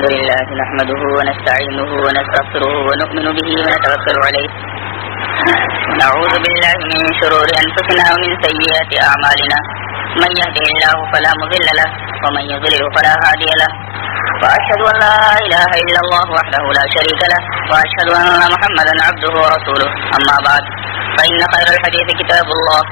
الحمد لله نحمده ونستعينه ونستغفره ونؤمن به ونتوكل عليه ونعوذ بالله من شرور أنفسنا ومن سيئات أعمالنا من يهده الله فلا مضل له ومن يضلل فلا هادي له وأشهد أن لا إله إلا الله وحده لا شريك له وأشهد أن محمدا عبده ورسوله أما بعد فإن خير الحديث كتاب الله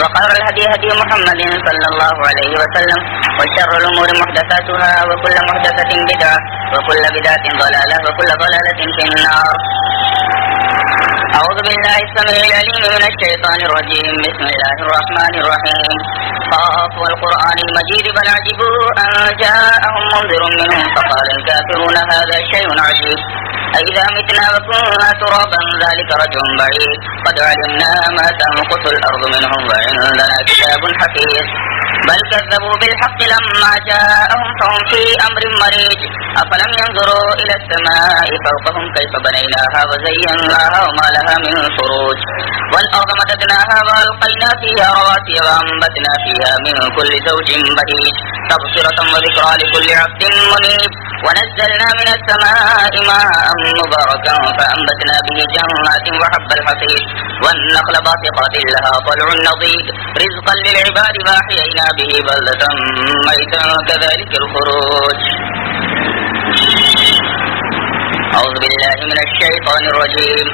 وخير الهدي هدي محمد صلى الله عليه وسلم وشر الأمور محدثاتها وكل محدثة بدعة وكل بدعة ضلالة وكل ضلالة في النار. أعوذ بالله السميع العليم من الشيطان الرجيم. بسم الله الرحمن الرحيم. قاف والقرآن المجيد بل عجبوا أن جاءهم منذر منهم فقال الكافرون هذا شيء عجيب أإذا متنا وكنا ترابا ذلك رجع بعيد قد علمنا ما تنقص الأرض منهم وعندنا كتاب حفيظ بل كذبوا بالحق لما جاءهم فهم في أمر مريج أفلم ينظروا إلى السماء فوقهم كيف بنيناها وزيناها وما لها من فروج والأرض مددناها وألقينا فيها رواسي وأنبتنا فيها من كل زوج بهيج تبصرة وذكرى لكل عبد منيب ونزلنا من السماء ماء مباركا فأنبتنا به جنات وحب الحصيد والنخل باسقات لها طلع نضيد رزقا للعباد وأحيينا به بلدة ميتا كذلك الخروج. أعوذ بالله من الشيطان الرجيم.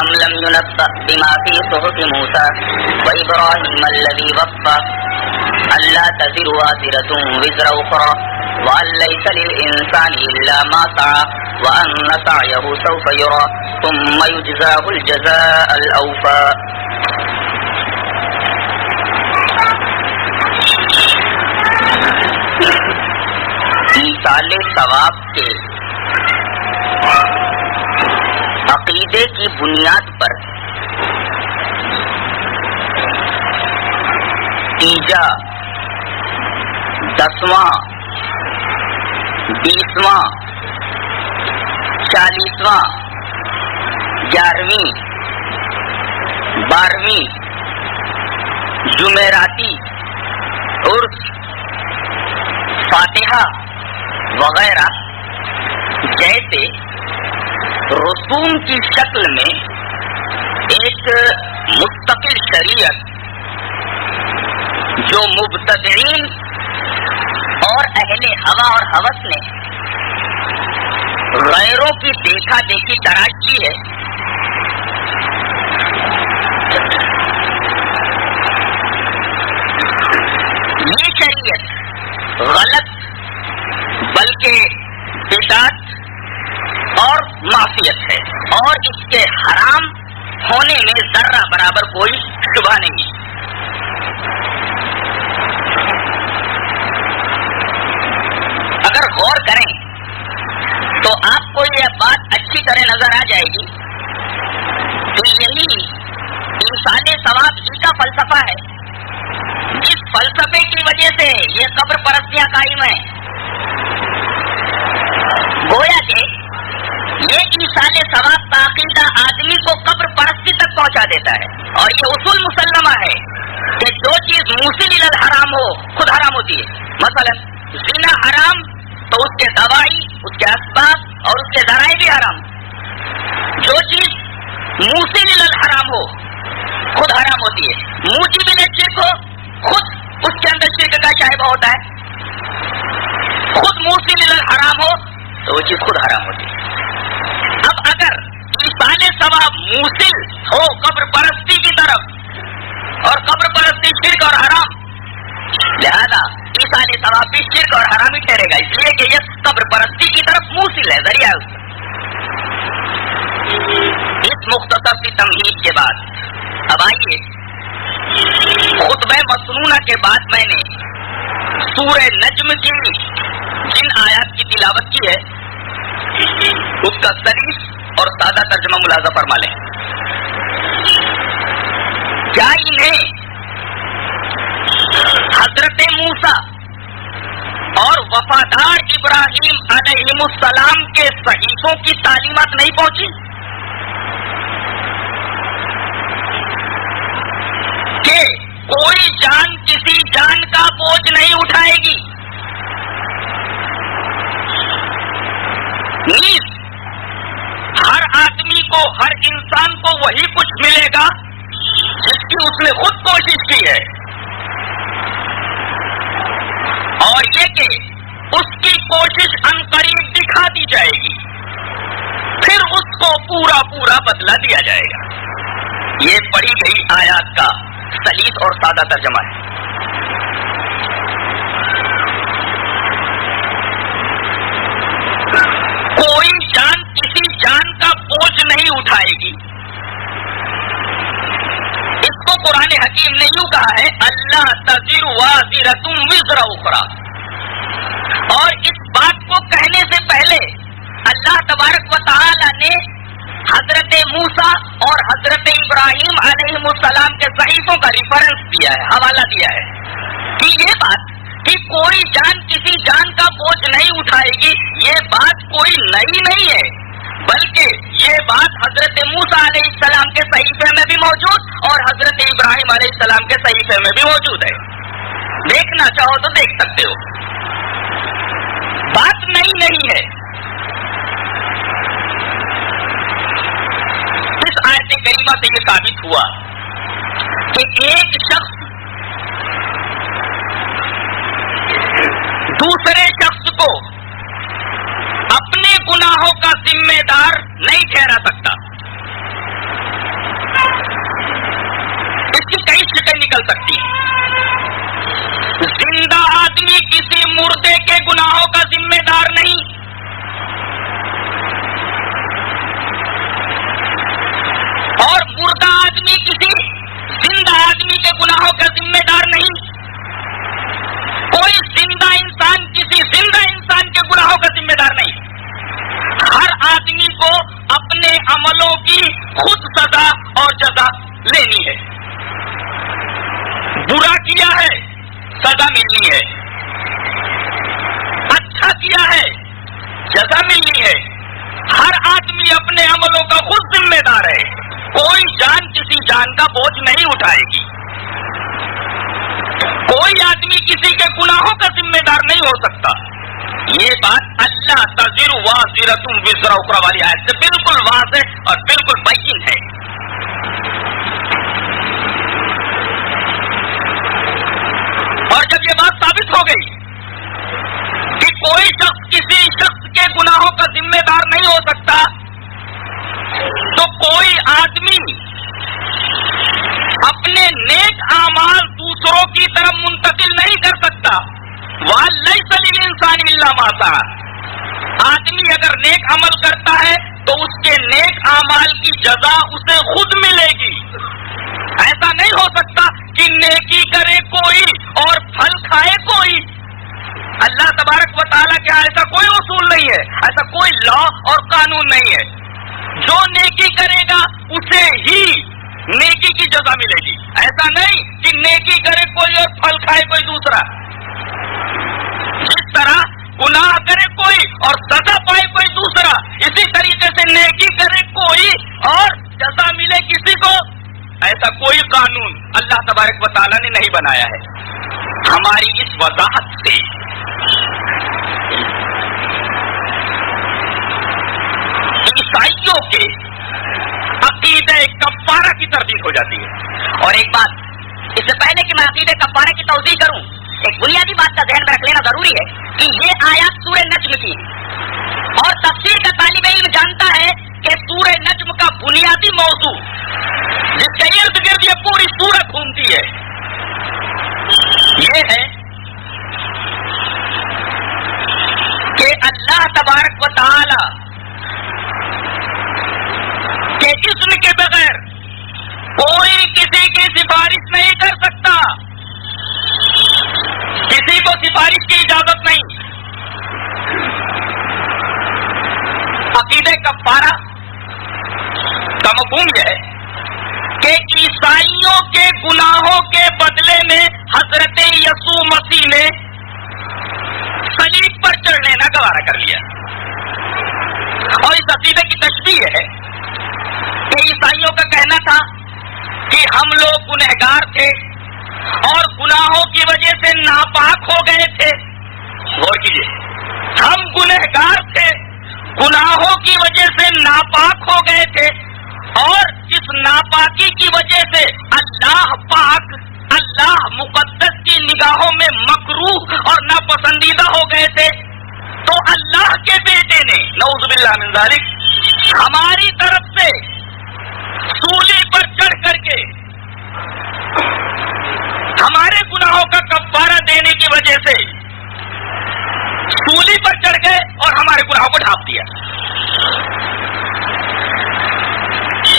أم لم ينبأ بما في صحف موسى وإبراهيم الذي وفى ألا تزر وازرة وزر أخرى وأن ليس للإنسان إلا ما سعى وأن سعيه سوف يرى ثم يجزاه الجزاء الأوفى. ایصال ثواب کے عقیدے کی بنیاد پر تیجا 10واں 20واں 40واں 11ویں 12ویں جمعراتی عرس فاتحہ وغیرہ جیسے رسوم کی شکل میں ایک مستقل شریعت جو مبتدعین اور اہل ہوا اور ہوس نے غیروں کی دیکھا دیکھی تراش کی ہے، یہ شریعت غلط بلکہ بدعت اور معصیت ہے اور اس کے حرام ہونے میں ذرہ برابر کوئی شبہ نہیں ہے. اگر غور کریں تو آپ کو یہ بات اچھی طرح نظر آ جائے گی کہ یہی ایصال ثواب ہی کا فلسفہ ہے جس فلسفے کی وجہ سے یہ قبر پرستیاں قائم ہیں. گویا کہ یہ ایصال ثواب کا عقیدہ آدمی کو قبر پرستی تک پہنچا دیتا ہے اور یہ اصول مسلمہ ہے کہ جو چیز موصل الی الحرام ہو خود حرام ہوتی ہے. مثلا زنا حرام تو اس کے دوائی، اس کے اسباب اور اس کے ذرائع بھی حرام. جو چیز موصل الی الحرام ہو خود حرام ہوتی ہے. موجب للشرک ہو خود اس کے اندر شرک کا شائبہ ہوتا ہے. خود موصل الی الحرام ہو تو وہ چیز خود حرام ہوتی ہے. اب اگر ایصال ثواب موصل ہو قبر پرستی کی طرف اور قبر پرستی شرک اور حرام، لہذا ایصال ثواب بھی شرک اور حرام ہی ٹھہرے گا، اس لیے کہ یہ قبر پرستی کی طرف موصل ہے، ذریعہ ہے اس کا. اس مختصر سی تمہید کے بعد اب آئیے خطبہ مسنونہ کے بعد میں نے سورہ نجم کی جن آیات کی تلاوت کی ہے اس کا سلیس اور سادہ ترجمہ ملاحظہ فرما لیں. کیا انہیں حضرت موسیٰ اور وفادار ابراہیم علیہ السلام کے صحیفوں کی تعلیمات نہیں پہنچی کہ کوئی جان کسی جان کا بوجھ نہیں اٹھائے گی؟ نیز ہر آدمی کو، ہر انسان کو وہی کچھ ملے گا جس کی اس نے خود کوشش کی ہے، اور یہ کہ اس کی کوشش عنقریب دکھا دی جائے گی، پھر اس کو پورا پورا بدلہ دیا جائے گا۔ یہ پڑھی گئی آیات کا سلیس اور سادہ ترجمہ ہے۔ کوئی جان کسی جان کا بوجھ نہیں اٹھائے گی۔ اس کو قرآن حکیم نے یوں کہا ہے، اللہ تزر وازرۃ وزر اخری، اور اس بات کو کہنے سے پہلے اللہ تبارک و تعالی نے حضرت موسیٰ اور حضرت ابراہیم علیہ السلام کے صحیفوں کا ریفرنس دیا ہے، حوالہ دیا ہے کہ یہ بات کہ کوئی جان کسی جان کا بوجھ نہیں اٹھائے گی، یہ بات کوئی نئی نہیں ہے، بلکہ یہ بات حضرت موسیٰ علیہ السلام کے صحیفے میں بھی موجود اور حضرت ابراہیم علیہ السلام کے صحیفے میں بھی موجود ہے۔ دیکھنا چاہو تو دیکھ سکتے ہو، بات نئی نہیں ہے۔ اس آیت کریمہ سے یہ ثابت ہوا کہ ایک شخص دوسرے شخص کو اپنے گناہوں کا ذمہ دار نہیں ٹھہرا سکتا۔ اس کی کئی شکلیں نکل سکتی ہیں۔ زندہ آدمی کسی مردے کے گناہوں کا ذمہ دار نہیں، اور مردہ آدمی کسی زندہ آدمی کے گناہوں کا ذمہ دار نہیں، کوئی زندہ انسان کسی زندہ انسان کے گناہوں کا ذمہ دار نہیں۔ ہر آدمی کو اپنے عملوں کی خود سزا اور جزا لینی ہے۔ برا کیا ہے، سزا ملنی ہے، اچھا کیا ہے، جزا ملنی ہے۔ ہر آدمی اپنے عملوں کا خود ذمہ دار ہے، کوئی جان کسی جان کا بوجھ نہیں اٹھائے گی، کوئی آدمی کسی کے گناہوں کا ذمہ دار نہیں ہو سکتا۔ یہ بات اللہ تزر وازرۃ وزر اخری والی آیت سے بالکل واضح اور بالکل بین ہے۔ اور جب یہ بات ثابت ہو گئی کہ کوئی شخص کسی شخص کے گناہوں کا ذمہ دار نہیں ہو سکتا، تو کوئی آدمی اپنے نیک اعمال دوسروں کی طرف منتقل نہیں کر سکتا۔ وَلَيْسَ لِلْإِنسَانِ إِلَّا مَا سَعَىٰ، آدمی اگر نیک عمل کرتا ہے تو اس کے نیک اعمال کی جزا اسے خود ملے گی۔ ایسا نہیں ہو سکتا کہ نیکی کرے کوئی اور پھل کھائے کوئی۔ اللہ تبارک و تعالیٰ کے ایسا کوئی اصول نہیں ہے، ایسا کوئی لا اور قانون نہیں ہے۔ جو نیکی کرے گا اسے ہی نیکی کی جزا ملے گی، ایسا نہیں کہ نیکی کرے کوئی اور پھل کھائے کوئی دوسرا۔ جس طرح گناہ کرے کوئی اور سزا پائے کوئی دوسرا، اسی طریقے سے نیکی کرے کوئی اور جزا ملے کسی کو، ایسا کوئی قانون اللہ تبارک و تعالیٰ نے نہیں بنایا ہے۔ ہماری اس وضاحت سے عیسائیوں کے عقیدہ کفارہ کی تردید ہو جاتی ہے۔ اور ایک بات، اس سے پہلے کہ میں عقیدہ کفارہ کی توضیح کروں، ایک بنیادی بات کا ذہن میں رکھ لینا ضروری ہے کہ یہ آیات سورہ نجم کی، اور تفسیر کا طالب علم جانتا ہے کہ سورہ نجم کا بنیادی موضوع جس کے ارد گرد یہ پوری سورت گھومتی ہے، یہ ہے کہ اللہ تبارک و تعالی کے اذن کے بغیر کوئی کسی کی سفارش نہیں کر سکتا، کسی کو سفارش کی اجازت نہیں۔ عقیدہ کفارہ کا مفہوم یہ ہے کہ عیسائیوں کے گناہوں کے بدلے میں حضرت یسوع مسیح نے صلیب پر چڑھ لینا گوارا کر لیا، اور اس عقیدے کی تشبیہ ہے کہ عیسائیوں کا کہنا تھا کہ ہم لوگ گنہگار تھے اور گناہوں کی وجہ سے ناپاک ہو گئے تھے۔ غور کیجیے، ہم گنہگار تھے، گناہوں کی وجہ سے ناپاک ہو گئے تھے اور اس ناپاکی کی وجہ سے اللہ پاک اللہ مقدس کی نگاہوں میں مکروہ اور ناپسندیدہ ہو گئے تھے، تو اللہ کے بیٹے نے نعوذ باللہ من ذالک ہماری طرف سے سولی پر چڑھ کر کے ہمارے گناہوں کا کفارہ دینے کی وجہ سے سولی پر چڑھ گئے اور ہمارے گناہوں کو ڈھانپ دیا۔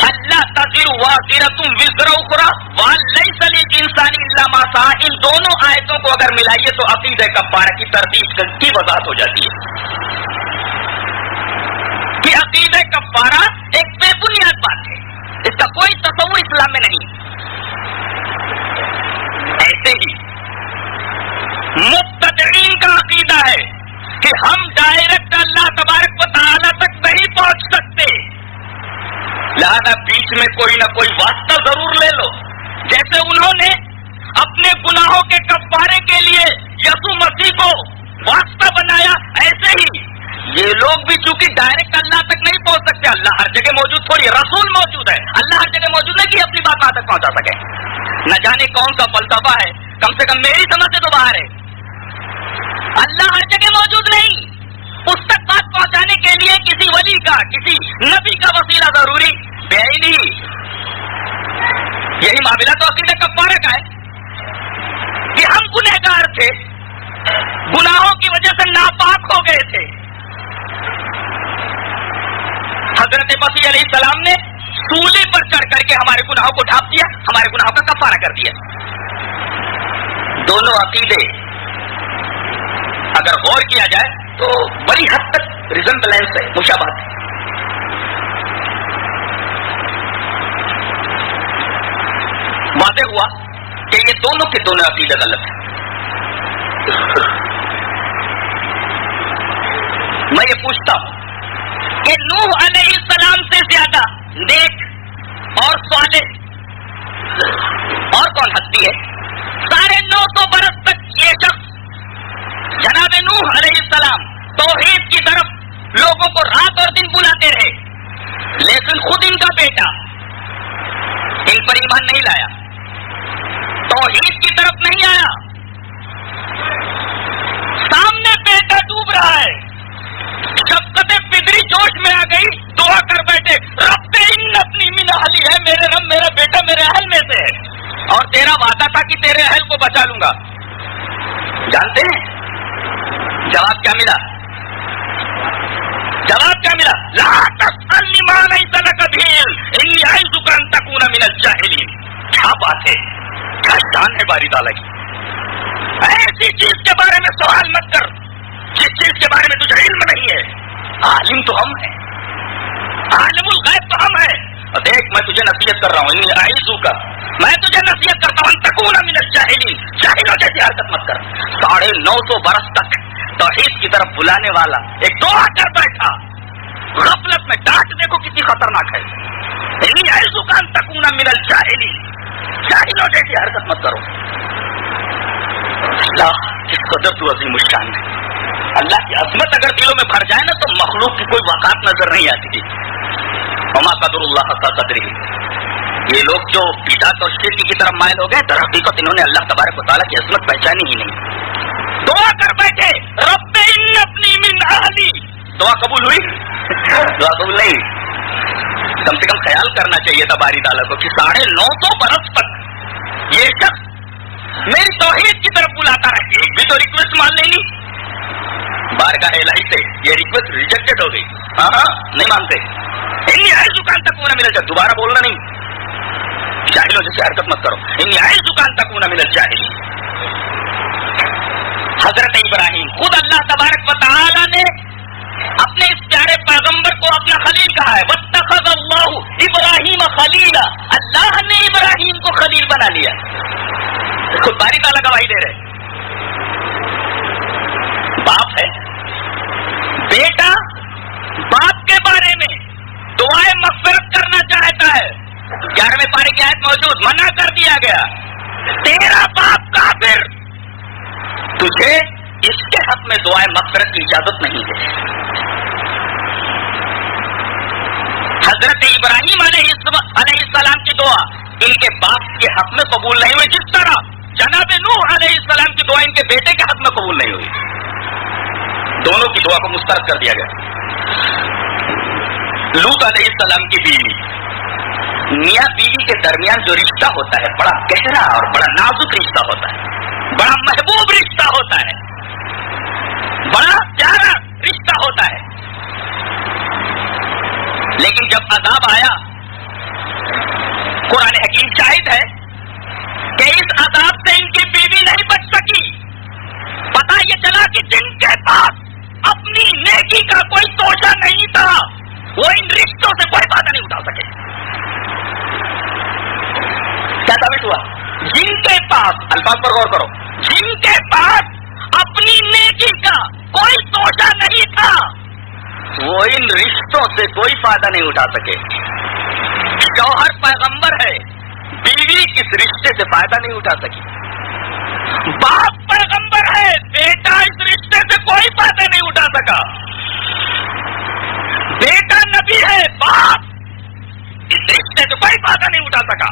اللہ تزر وازرۃ وزر اخری ولیس للانسان الا ما سعى، ان دونوں آیتوں کو اگر ملائیے تو عقیدہ کفارہ کی ترتیب کی وضاحت ہو جاتی ہے کہ عقیدہ کفارہ ایک بے بنیاد بات ہے، اس کا کوئی تصور اسلام میں نہیں۔ ایسے ہی مبتدعین کا عقیدہ ہے کہ ہم ڈائریکٹ اللہ تبارک و تعالی تک نہیں پہنچ سکتے، لہذا بیچ میں کوئی نہ کوئی واسطہ ضرور لے لو۔ جیسے انہوں نے اپنے گناہوں کے کفارے کے لیے یسوع مسیح کو واسطہ بنایا، ایسے ہی یہ لوگ بھی چونکہ ڈائریکٹ اللہ تک نہیں پہنچ سکتے، اللہ ہر جگہ موجود تھوڑی، رسول موجود ہے، اللہ ہر جگہ موجود ہے کہ اپنی بات وہاں تک پہنچا سکے۔ نہ جانے کون سا فلسفہ ہے، کم سے کم میری سمجھ سے تو باہر ہے۔ اللہ ہر جگہ موجود نہیں، اس تک بات پہنچانے کے لیے کسی ولی کا کسی نبی کا وسیلہ ضروری ہے ہی نہیں۔ یہی معاملہ تو عقیدہ کفارہ کا ہے کہ ہم گنہگار تھے، گناہوں کی وجہ سے ناپاک ہو گئے تھے، حضرت مسیح علیہ السلام نے سولی پر چڑھ کر کے ہمارے گناہوں کو ڈھانپ دیا، ہمارے گناہوں کا کفارہ کر دیا۔ دونوں عقیدے اگر غور کیا جائے تو بڑی حد تک ریزمبلنس ہے، مشابہت ہے۔ واضح ہوا کہ یہ دونوں کے دونوں عقیدے غلط ہیں۔ میں یہ پوچھتا ہوں کہ نوح علیہ السلام سے زیادہ نیک اور صالح اور کون ہستی ہے؟ 950 برس تک یہ شخص جناب نوح علیہ السلام توحید کی طرف لوگوں کو رات اور دن بلاتے رہے، لیکن خود ان کا بیٹا ان پر ایمان نہیں لایا، توحید کی طرف نہیں آیا۔ سامنے بیٹا ڈوب رہا ہے، شفقت پدری جوش میں آ گئی، دعا کر بیٹھے رب ابنی من اہلی ہے، میرے رب میرا بیٹا میرے اہل میں سے ہے اور تیرا وعدہ تھا کہ تیرے اہل کو بچا لوں گا۔ جانتے ہیں جواب کیا ملا؟ جواب کیا ملا؟ لا تسألنی ما لیس لک به انی اعظک ان تکون من الجاہلین۔ کیا بات ہے، کیا شان ہے باری تعالیٰ کی۔ ایسی چیز کے بارے میں سوال مت کر جس چیز کے بارے میں تجھے علم نہیں ہے۔ عالم تو ہم ہیں، عالم الغیب تو ہم ہیں۔ اور دیکھ میں تجھے نصیحت کر رہا ہوں، انی اعظک، میں تجھے نصیحت کرتا ہوں ان تکون من الجاہلین، جاہلوں جیسی حرکت مت کر۔ 950 برس تک توحید کی طرف بلانے والا ایک دعا کر بیٹھا غفلت میں، ڈانٹ دیکھو کتنی خطرناک ہے۔ انی اعظک ان تکون من الجاہلین، جاہلوں جیسی حرکت مت کرو۔ اللہ کس قدر تو عظیم الشان ہے۔ اللہ کی عظمت اگر دلوں میں بھر جائے نا تو مخلوق کی کوئی وقات نظر نہیں آتی۔ وما قدر اللہ حق قدرہ، یہ لوگ جو بدعت اور شرک کی طرف مائل ہو گئے، در حقیقت انہوں نے اللہ تبارک و تعالیٰ کی عظمت پہچانی ہی نہیں۔ دعا کر بیٹھے رب ان ابنی من اہلی، دعا قبول ہوئی؟ دعا قبول نہیں۔ کم سے کم خیال کرنا چاہیے تھا باری تعالیٰ کو کہ 950 برس تک یہ شخص میری توحید کی طرف بلاتا رہے، ایک بھی تو ریکویسٹ مان لینی۔ بارگاہ الہی سے یہ ریکویسٹ ریجیکٹڈ ہو گئی، ہاں نہیں مانتے۔ انی اعظک ان تکون من الجاہلین، دوبارہ بولنا نہیں، جاہلوں جیسے حرکت مت کرو۔ انی اعظک ان تکون من الجاہلین۔ حضرت ابراہیم، خود اللہ تبارک و تعالی نے اپنے اس پیارے پیغمبر کو اپنا خلیل کہا ہے، واتخذ اللہ ابراہیم خلیلا، اللہ نے ابراہیم کو خلیل بنا لیا۔ خود باری تعالیٰ گواہی دے رہے، باپ ہے، بیٹا باپ کے بارے میں دعائیں مغفرت کرنا چاہتا ہے، 11ویں پارے کی آیت موجود، منع کر دیا گیا۔ تیرا باپ کافر، تجھے اس کے حق میں دعائیں مغفرت کی اجازت نہیں ہے۔ حضرت ابراہیم علیہ السلام کی دعا ان کے باپ کے حق میں قبول نہیں ہوئی، جس طرح جناب نوح علیہ السلام کی دعا ان کے بیٹے کے حق میں قبول نہیں ہوئی. دونوں کی دعا کو مسترد کر دیا گیا. لوط علیہ السلام کی بیوی، میاں بیوی کے درمیان جو رشتہ ہوتا ہے بڑا گہرا اور بڑا نازک رشتہ ہوتا ہے، بڑا محبوب رشتہ ہوتا ہے، بڑا پیارا رشتہ ہوتا ہے. لیکن جب عذاب آیا، قرآن حکیم شاہد ہے کہ اس عذاب سے ان کی بیوی نہیں بچ سکی. پتہ یہ چلا کہ جن کے پاس اپنی نیکی کا کوئی توشہ نہیں تھا وہ ان رشتوں سے کوئی فائدہ نہیں اٹھا سکے. کیا ثابت ہوا؟ جن کے پاس، الفاظ پر غور کرو، جن کے پاس اپنی نیکی کا کوئی توشہ نہیں تھا وہ ان رشتوں سے کوئی فائدہ نہیں اٹھا سکے. شوہر پیغمبر ہے، بیوی کس رشتے سے فائدہ نہیں اٹھا سکی. باپ پیغمبر ہے، بیٹا اس رشتے سے کوئی فائدہ نہیں اٹھا سکا. بیٹا نبی ہے، باپ اس رشتے سے کوئی فائدہ نہیں اٹھا سکا.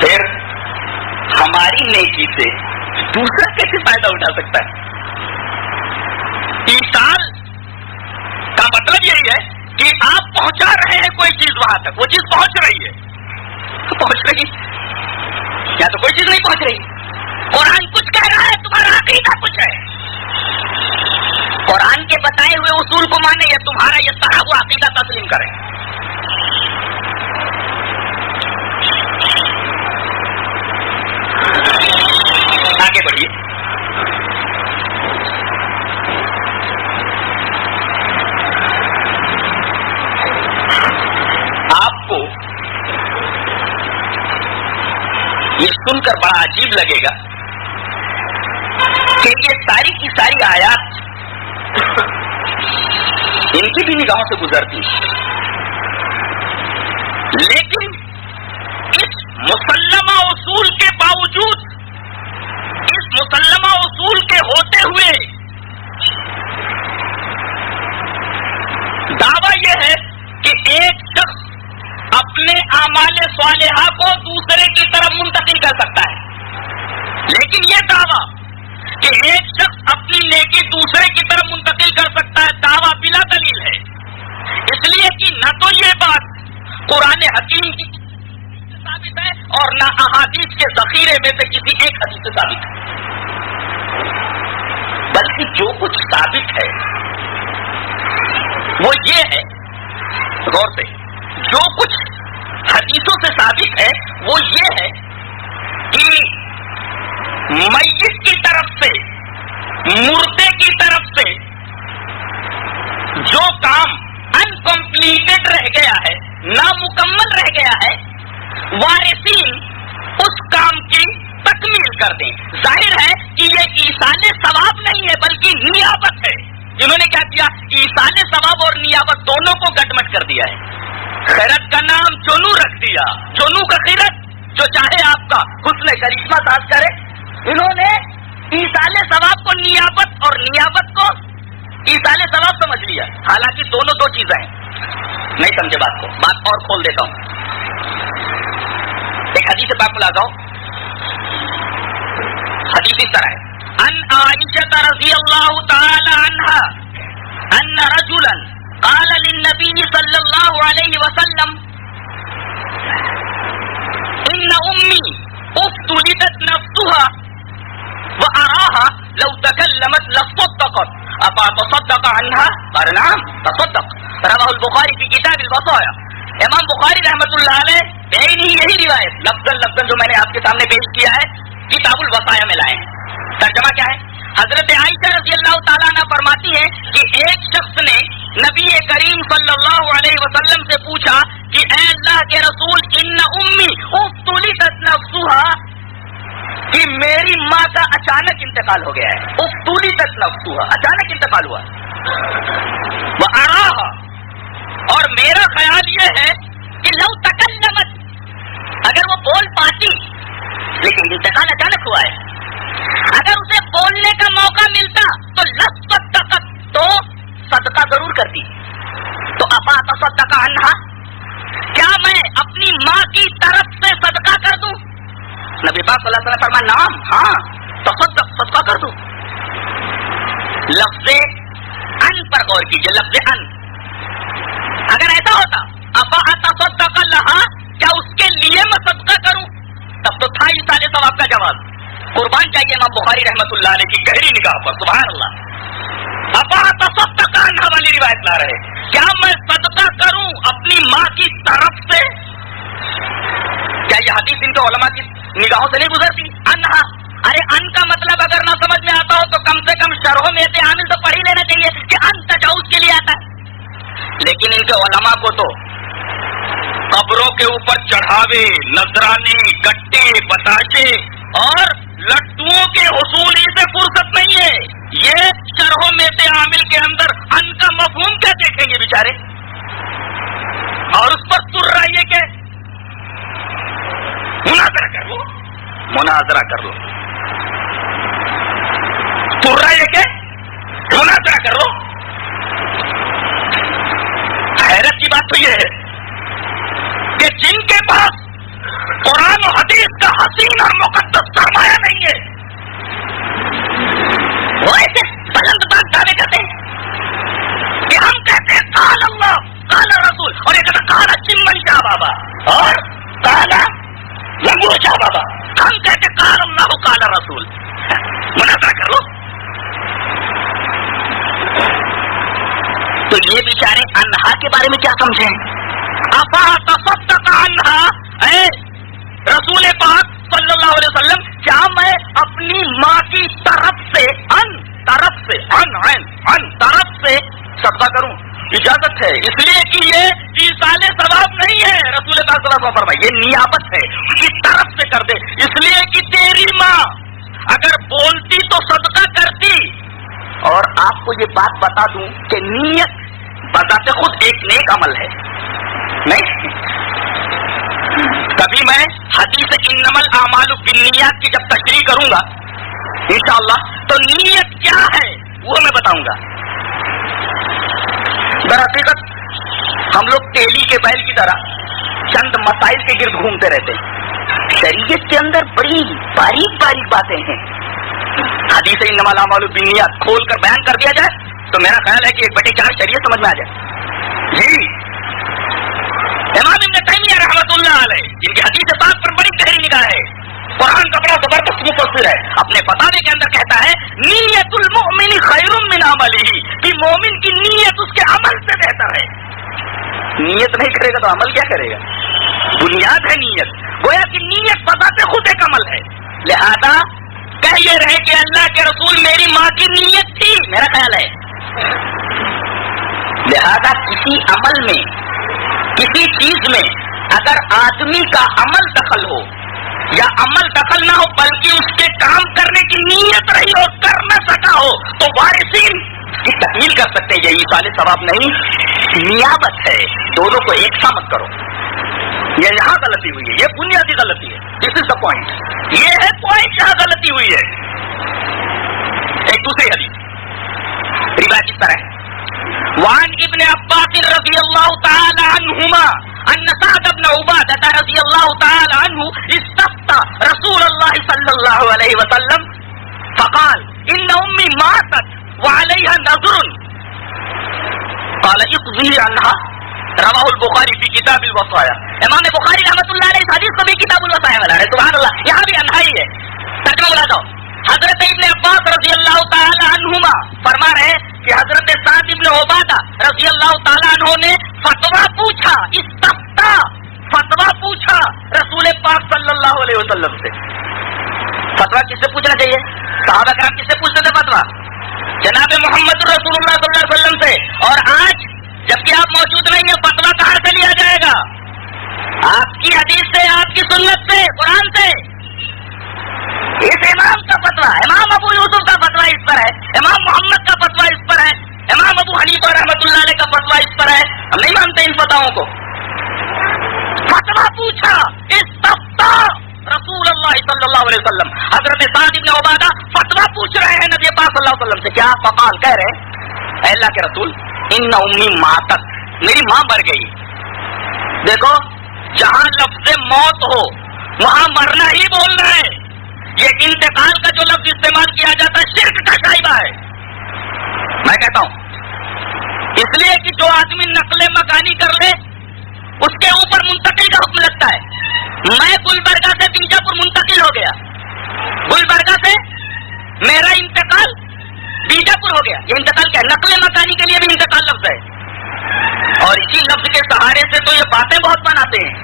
پھر ہماری نیکی سے دوسرا کیسے فائدہ اٹھا سکتا ہے؟ ایصال کا مطلب یہی ہے کہ آپ پہنچا رہے ہیں کوئی چیز وہاں تک، وہ چیز پہنچ رہی ہے، پہنچ رہی یا تو کوئی چیز نہیں پہنچ رہی. قرآن کچھ کہہ رہا ہے، تمہارا عقیدہ کچھ ہے. قرآن کے بتائے ہوئے اصول کو مانے یا تمہارا یہ سڑا ہوا عقیدہ تسلیم کریں. آگے بڑھیے. آپ کو یہ سن کر بڑا عجیب لگے گا کہ یہ ساری کی ساری آیات ان کی بھی نگاہوں سے گزرتی، لیکن اس مسلمہ اصول کے باوجود، اس مسلمہ اصول کے ہوتے ہوئے دعویٰ یہ ہے کہ ایک شخص اپنے اعمال صالحہ کو دوسرے کی طرف منتقل کر سکتا ہے. لیکن یہ دعویٰ کہ ایک شخص اپنی نیکی دوسرے کی طرف منتقل کر سکتا ہے، دعویٰ بلا دلیل ہے. اس لیے کہ نہ تو یہ بات قرآن حکیم کی ثابت ہے اور نہ احادیث کے ذخیرے میں سے کسی ایک حدیث سے ثابت ہے، بلکہ جو کچھ ثابت ہے وہ یہ ہے، غور سے، جو کچھ حدیثوں سے ثابت ہے وہ یہ ہے کہ میت کی طرف سے، مردے کی طرف سے جو کام انکمپلیٹڈ رہ گیا ہے، نامکمل رہ گیا ہے، وارثین اس کام کی تکمیل کر دیں. ظاہر ہے کہ یہ ایصال ثواب نہیں ہے بلکہ نیابت ہے. انہوں نے کیا کیا؟ ایصال ثواب اور نیابت دونوں کو گٹمٹ کر دیا ہے. خیرت کا نام چونو رکھ دیا، چونو کا خیرت، جو چاہے آپ کا حسن کرشمہ ساز کرے. انہوں نے ایصال ثواب کو نیابت اور نیابت کو ایصال ثواب سمجھ لیا، حالانکہ دونوں دو چیزیں ہیں. نہیں سمجھے بات کو، بات اور کھول دیتا ہوں. ایک حدیث پاک کو لاتا ہوں. حدیث اس طرح ہے: ان عائشہ رضی اللہ تعالی عنہا ان رجلا قال للنبی صلی اللہ علیہ وسلم ان امی افتلتت نفسها واراها لو تكلمت لصدقت افاتصدق عنها؟ قال نعم تصدق. رواه البخاری فی کتاب الوصایا. امام بخاری رحمۃ اللہ علیہ یہی روایت لفظ جو میں نے آپ کے سامنے پیش کیا ہے کتاب الوصایا میں لائے ہیں. ترجمہ کیا ہے؟ حضرت عائشہ رضی اللہ تعالیٰ عنہ فرماتی ہے کہ ایک شخص نے نبی کریم صلی اللہ علیہ وسلم سے پوچھا کہ اے اللہ کے رسول، ان امی افتلتت نفسها، کہ میری ماں کا اچانک انتقال ہو گیا ہے. افتلتت نفسها، اچانک انتقال ہوا. وأراها، اور میرا خیال یہ ہے کہ لو تکلمت، اگر وہ بول پاتی، لیکن انتقال اچانک ہوا ہے، اگر اسے بولنے کا موقع ملتا تو لصدقت، تو صدقہ ضرور کرتی. تو افا تصدق عنہا، کیا میں اپنی ماں کی طرف سے صدقہ کر دوں؟ نبی پاک صلی اللہ علیہ وسلم فرمایا نعم، ہاں تصدق، صدقہ کر دوں. لفظ ان پر غور کیجیے، لفظ ان اگر ایسا ہوتا افا اتصدق لہا، کیا اس کے لیے میں صدقہ کروں، تب تو تھا ایصال ثواب کا جواب. قربان چاہیے امام بخاری رحمۃ اللہ علیہ کی گہری نگاہ پر، سبحان اللہ. افا اتصدق عنہا والی روایت لا رہے، کیا میں صدقہ کروں اپنی ماں کی طرف سے؟ کیا یہ حدیث ان کے علماء کی نگاہوں سے نہیں گزرتی؟ انہا، ارے ان کا مطلب اگر نہ سمجھ میں آتا ہو تو کم سے کم شرحوں میں عامل تو پڑھ ہی لینا چاہیے کہ ان تجاوز کے لیے آتا ہے. لیکن ان کے علماء کو تو قبروں کے اوپر چڑھاوے، نذرانے، گٹے، بتاشے اور لڈوؤں کے حصول ہی سے فرصت نہیں ہے. یہ شرحوں میں عامل کے اندر ان کا مفہوم کیا دیکھیں گے بیچارے، اور اس پر سر رہی ہے کہ مناظرہ کر لو، مناظرہ کر لو، سر رہی ہے کہ مناظرہ کر لو. حیرت کی بات تو یہ ہے کہ جن کے پاس قرآن و حدیث کا حسین اور مقدس سرمایہ نہیں ہے، وہ ایسے بلند بات دعوے کرتے ہیں کہ ہم کہتے ہیں قال اللہ قال رسول، اور یہ کہتا قال چمن شاہ بابا اور قال لنگور شاہ بابا. ہم کہتے ہیں قال اللہ قال رسول. مناظرہ کر لو. تو یہ بیچارے انہا کے بارے میں کیا سمجھیں؟ افا تصدق عنہا، اے رسول پاک صلی اللہ علیہ وسلم، کیا میں اپنی ماں کی طرف سے طرف سے طرف سے صدقہ کروں؟ اجازت ہے، اس لیے کہ یہ ایصال ثواب نہیں ہے. رسول پاک صلی اللہ علیہ وسلم فرمائے یہ نیابت ہے، اس کی طرف سے کر دے، اس لیے کہ تیری ماں اگر بولتی تو صدقہ کرتی. اور آپ کو یہ بات بتا دوں کہ نیت بذات خود ایک نیک عمل ہے. نہیں، کبھی میں حدیث انما الاعمال بالنیات کی جب تشریح کروں گا انشاءاللہ تو نیت کیا ہے وہ میں بتاؤں گا. در حقیقت ہم لوگ تیلی کے بیل کی طرح چند مسائل کے گرد گھومتے رہتے ہیں. شریعت کے اندر بڑی باریک باریک باتیں ہیں. حدیث انما الاعمال بالنیات کھول کر بیان کر دیا جائے تو میرا خیال ہے کہ 1/4 شریعت سمجھ میں آ جائے. جی امام ابن تیمیہ رحمۃ اللہ علیہ، جن کی حدیث پاک پر بڑی گہری نگاہ ہے، قرآن کا بڑا زبردست مفسر ہے، اپنے فتاوی کے اندر کہتا ہے نیت المؤمن خیر من عملہ، کہ مومن کی نیت اس کے عمل سے بہتر ہے. نیت نہیں کرے گا تو عمل کیا کرے گا؟ بنیاد ہے نیت. گویا کہ نیت بذات خود ایک عمل ہے. لہذا کہہ یہ رہے کہ اللہ کے رسول میری ماں کی نیت تھی، میرا خیال ہے. لہذا کسی عمل میں، کسی چیز میں اگر آدمی کا عمل دخل ہو یا عمل دخل نہ ہو بلکہ اس کے کام کرنے کی نیت رہی اور کر نہ سکا ہو تو وارثین اس کی تکمیل کر سکتے ہیں. یہ ایصال ثواب نہیں، نیابت ہے. دونوں کو ایک سا مت کرو. یہ یہاں غلطی ہوئی ہے، یہ بنیادی غلطی ہے. دس از دا پوائنٹ. یہ ہے پوائنٹ جہاں غلطی ہوئی ہے. ایک دوسری حدیث روایت اس طرح ہے، وعن ابن عباس رضی اللہ تعالی عنہما ان سعد بن عبادة رضی اللہ تعالی عنہ استفتى رسول اللہ صلی اللہ علیہ وسلم فقال ان امی ماتت وعلیها نذر قال اقضی عنها رواہ البخاری فی کتاب الوصایا. امام بخاری رحمۃ اللہ علیہ اس حدیث کو بھی کتاب الوصایا میں لا رہے. سبحان اللہ، یہاں بھی انہائی ہے. ترجمہ بتا دو. حضرت ابن عباس رضی اللہ تعالی عنہما فرما رہے کہ حضرت سعد ابن عبادہ رضی اللہ تعالی عنہ نے فتویٰ پوچھا، استفتاء، فتویٰ پوچھا رسول پاک صلی اللہ علیہ وسلم سے. فتویٰ کس سے پوچھنا چاہیے؟ صحابہ کرام کس سے پوچھتے تھے فتویٰ؟ جناب محمد رسول اللہ صلی اللہ علیہ وسلم سے. اور آج جبکہ آپ موجود نہیں ہیں، فتویٰ کہاں سے لیا جائے گا؟ آپ کی حدیث سے، آپ کی سنت سے، قرآن سے. اس امام کا فتویٰ، امام ابو یوسف کا فتویٰ اس پر ہے، امام محمد کا فتویٰ اس پر ہے، امام ابو حنیفہ رحمۃ اللہ علیہ کا فتویٰ اس پر ہے. ہم نہیں مانتے ان فتواؤں کو. فتویٰ پوچھا، استفتاء رسول اللہ صلی اللہ علیہ وسلم. حضرت سعد ابن عبادہ فتویٰ پوچھ رہے سے کیا فقال کہہ رہے اے اللہ کے رسول ان امی ماتت میری ماں مر گئی. دیکھو جہاں لفظ موت ہو وہاں مرنا ہی بولنا ہے. یہ انتقال کا جو لفظ استعمال کیا جاتا ہے شرک کا شائبہ ہے. میں کہتا ہوں اس لیے کہ جو آدمی نقل مکانی کر لے اس کے اوپر منتقل کا حکم لگتا ہے. میں گلبرگہ سے بیجاپور منتقل ہو گیا, گلبرگہ سے میرا انتقال بیجاپور ہو گیا. یہ انتقال کیا ہے؟ نقل مکانی کے لیے بھی انتقال لفظ ہے. اور اسی لفظ کے سہارے سے تو یہ باتیں بہت بناتے ہیں.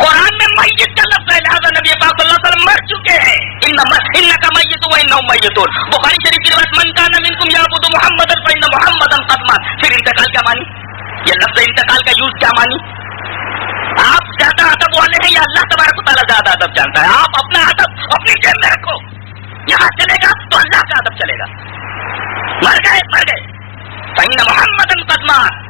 قرآن میں میت کا لفظ ہے, لہٰذا نبی پاک صلی اللہ علیہ وسلم مر چکے ہیں. انک میت و انہم میتون. بخاری شریف کی روایت من کان منکم یعبد محمدا فان محمدا قد مات. پھر انتقال کیا مانی؟ یہ لفظ انتقال کا یوز کیا مانی؟ آپ زیادہ ادب والے ہیں یا اللہ تبارک و تعالیٰ زیادہ ادب جانتا ہے؟ آپ اپنا ادب اپنی جیب میں رکھو. یہاں چلے گا تو اللہ کا ادب چلے گا. مر گئے فان محمدا قد مات.